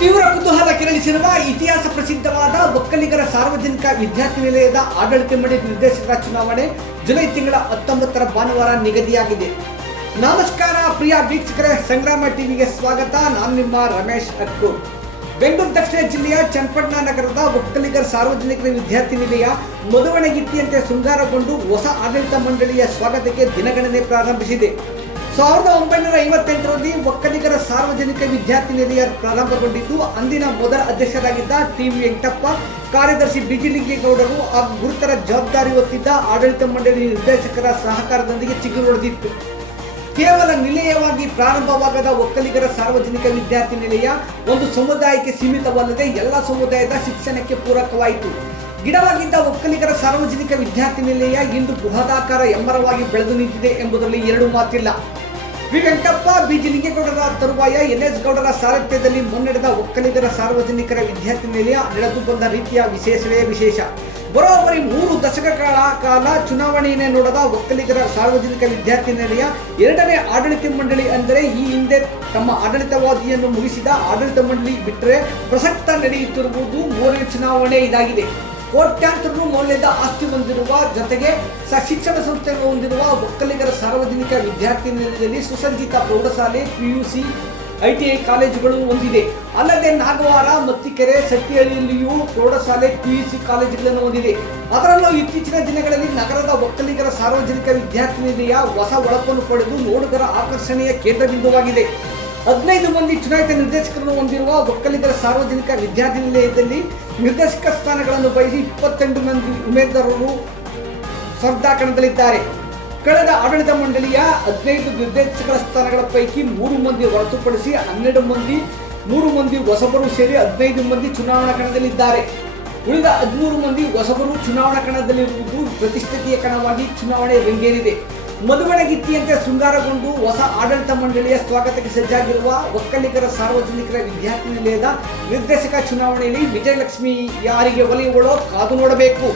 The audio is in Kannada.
ತೀವ್ರ ಕುತೂಹಲ ಕೆರಳಿಸಿರುವ ಇತಿಹಾಸ ಪ್ರಸಿದ್ಧವಾದ ಒಕ್ಕಲಿಗರ ಸಾರ್ವಜನಿಕ ವಿದ್ಯಾರ್ಥಿ ನಿಲಯದ ಆಡಳಿತ ಮಂಡಳಿ ನಿರ್ದೇಶಕರ ಚುನಾವಣೆ ಜುಲೈ ತಿಂಗಳ 19ರ ಭಾನುವಾರ ನಿಗದಿಯಾಗಿದೆ. ನಮಸ್ಕಾರ ಪ್ರಿಯ ವೀಕ್ಷಕರೇ, ಸಂಗ್ರಾಮ ಟಿವಿಗೆ ಸ್ವಾಗತ. ನಾನು ನಿಮ್ಮ ರಮೇಶ್ ಅಕ್ಕೂರ್. ಬೆಂಗಳೂರು ದಕ್ಷಿಣ ಜಿಲ್ಲೆಯ ಚನ್ನಪಟ್ಟಣ ನಗರದ ಒಕ್ಕಲಿಗರ ಸಾರ್ವಜನಿಕ ವಿದ್ಯಾರ್ಥಿ ನಿಲಯ ಮದುವಣಗಿತ್ತಿಯಂತೆ ಶೃಂಗಾರಗೊಂಡು ಹೊಸ ಆಡಳಿತ ಮಂಡಳಿಯ ಸ್ವಾಗತಕ್ಕೆ ದಿನಗಣನೆ ಪ್ರಾರಂಭಿಸಿದೆ. 1958ರಲ್ಲಿ ಒಕ್ಕಲಿಗರ ಸಾರ್ವಜನಿಕ ವಿದ್ಯಾರ್ಥಿ ನಿಲಯ ಪ್ರಾರಂಭಗೊಂಡಿದ್ದು, ಅಂದಿನ ಮೊದಲ ಅಧ್ಯಕ್ಷರಾಗಿದ್ದ ಟಿ.ವಿ. ವೆಂಕಟಪ್ಪ, ಕಾರ್ಯದರ್ಶಿ ಬಿಜಿಲಿಂಗೇಗೌಡರು ಹಾಗೂ ಗುರುತರ ಜವಾಬ್ದಾರಿ ಹೊತ್ತಿದ್ದ ಆಡಳಿತ ಮಂಡಳಿ ನಿರ್ದೇಶಕರ ಸಹಕಾರದೊಂದಿಗೆ ಚಿಗುರೊಡೆದಿತ್ತು. ಕೇವಲ ನಿಲಯವಾಗಿ ಪ್ರಾರಂಭವಾಗದ ಒಕ್ಕಲಿಗರ ಸಾರ್ವಜನಿಕ ವಿದ್ಯಾರ್ಥಿ ನಿಲಯ ಒಂದು ಸಮುದಾಯಕ್ಕೆ ಸೀಮಿತವಲ್ಲದೆ ಎಲ್ಲ ಸಮುದಾಯದ ಶಿಕ್ಷಣಕ್ಕೆ ಪೂರಕವಾಯಿತು. ಗಿಡವಾಗಿದ್ದ ಒಕ್ಕಲಿಗರ ಸಾರ್ವಜನಿಕ ವಿದ್ಯಾರ್ಥಿ ನಿಲಯ ಇಂದು ಬೃಹದಾಕಾರ ಎಮ್ಮರವಾಗಿ ಬೆಳೆದು ನಿಂತಿದೆ ಎಂಬುದರಲ್ಲಿ ಎರಡು ಮಾತಿಲ್ಲ. ವಿ. ವೆಂಕಟಪ್ಪ, ಬಿಜಿಲಿಂಗೇಗೌಡರ ತರುವಾಯ ಎನ್.ಎಸ್. ಗೌಡರ ಸಾರಥ್ಯದಲ್ಲಿ ಮುನ್ನಡೆದ ಒಕ್ಕಲಿಗರ ಸಾರ್ವಜನಿಕರ ವಿದ್ಯಾರ್ಥಿ ನಿಲಯ ನಡೆದು ಬಂದ ರೀತಿಯ ವಿಶೇಷವೇ ವಿಶೇಷ. ಬರೋಬ್ಬರಿ 3 ದಶಕಗಳ ಕಾಲ ಚುನಾವಣೆಯನ್ನೇ ನೋಡದ ಒಕ್ಕಲಿಗರ ಸಾರ್ವಜನಿಕ ವಿದ್ಯಾರ್ಥಿ ನಿಲಯ ಎರಡನೇ ಆಡಳಿತ ಮಂಡಳಿ ಅಂದರೆ ಈ ಹಿಂದೆ ತಮ್ಮ ಆಡಳಿತವಾದಿಯನ್ನು ಮುಗಿಸಿದ ಆಡಳಿತ ಮಂಡಳಿ ಬಿಟ್ಟರೆ ಪ್ರಸಕ್ತ ನಡೆಯುತ್ತಿರುವುದು 3ನೇ ಚುನಾವಣೆ ಇದಾಗಿದೆ. ಕೋಟ್ಯಾಂತರ ಮೌಲ್ಯದ ಆಸ್ತಿ ಹೊಂದಿರುವ ಜೊತೆಗೆ ಶಿಕ್ಷಣ ಸಂಸ್ಥೆಗಳು ಹೊಂದಿರುವ ಒಕ್ಕಲಿಗರ ಸಾರ್ವಜನಿಕ ವಿದ್ಯಾರ್ಥಿ ನಿಲಯದಲ್ಲಿ ಸುಸಜ್ಜಿತ ಪ್ರೌಢಶಾಲೆ, PUC, ITI ಕಾಲೇಜುಗಳು ಹೊಂದಿದೆ. ಅಲ್ಲದೆ ನಾಗವಾರ, ಮತ್ತಿಕೆರೆ, ಸಟ್ಟಿಹಳ್ಳಿಯಲ್ಲಿಯೂ ಪ್ರೌಢಶಾಲೆ, PUC ಕಾಲೇಜುಗಳನ್ನು ಹೊಂದಿದೆ. ಅದರಲ್ಲೂ ಇತ್ತೀಚಿನ ದಿನಗಳಲ್ಲಿ ನಗರದ ಒಕ್ಕಲಿಗರ ಸಾರ್ವಜನಿಕ ವಿದ್ಯಾರ್ಥಿ ನಿಲಯ ಹೊಸ ಒಳಪನ್ನು ಪಡೆದು ನೋಡುಗರ ಆಕರ್ಷಣೆಯ ಕೇಂದ್ರಬಿಂದುವಾಗಿದೆ. 15 ಮಂದಿ ಚುನಾಯಿತ ನಿರ್ದೇಶಕರನ್ನು ಹೊಂದಿರುವ ಒಕ್ಕಲಿಗರ ಸಾರ್ವಜನಿಕ ವಿದ್ಯಾರ್ಥಿ ನಿಲಯದಲ್ಲಿ ನಿರ್ದೇಶಕ ಸ್ಥಾನಗಳನ್ನು ಬಯಸಿ 22 ಮಂದಿ ಉಮೇದುವಾರರು ಸ್ಪರ್ಧಾಕಣದಲ್ಲಿದ್ದಾರೆ. ಕಳೆದ ಆಡಳಿತ ಮಂಡಳಿಯ 15 ನಿರ್ದೇಶಕರ ಸ್ಥಾನಗಳ ಪೈಕಿ 3 ಮಂದಿ ಹೊರತುಪಡಿಸಿ 3 ಮಂದಿ ಹೊಸಬರು ಸೇರಿ 15 ಮಂದಿ ಚುನಾವಣಾ ಕಣದಲ್ಲಿದ್ದಾರೆ. ಉಳಿದ 13 ಮಂದಿ ಹೊಸಬರು ಚುನಾವಣಾ ಕಣದಲ್ಲಿರುವುದು ಪ್ರತಿಷ್ಠಿತೆಯ ಕಣವಾಗಿ ಚುನಾವಣೆ ರಂಗೇರಿದೆ. ಮದುವಣಗಿತ್ತಿಯಂತೆ ಶೃಂಗಾರಗೊಂಡು ಹೊಸ ಆಡಳಿತ ಮಂಡಳಿಯ ಸ್ವಾಗತಕ್ಕೆ ಸಜ್ಜಾಗಿರುವ ಒಕ್ಕಲಿಗರ ಸಾರ್ವಜನಿಕರ ವಿದ್ಯಾರ್ಥಿ ನಿಲಯದ ನಿರ್ದೇಶಕ ಚುನಾವಣೆಯಲ್ಲಿ ವಿಜಯಲಕ್ಷ್ಮಿ ಯಾರಿಗೆ ಒಲಿಯುವಳೋ ಕಾದು ನೋಡಬೇಕು.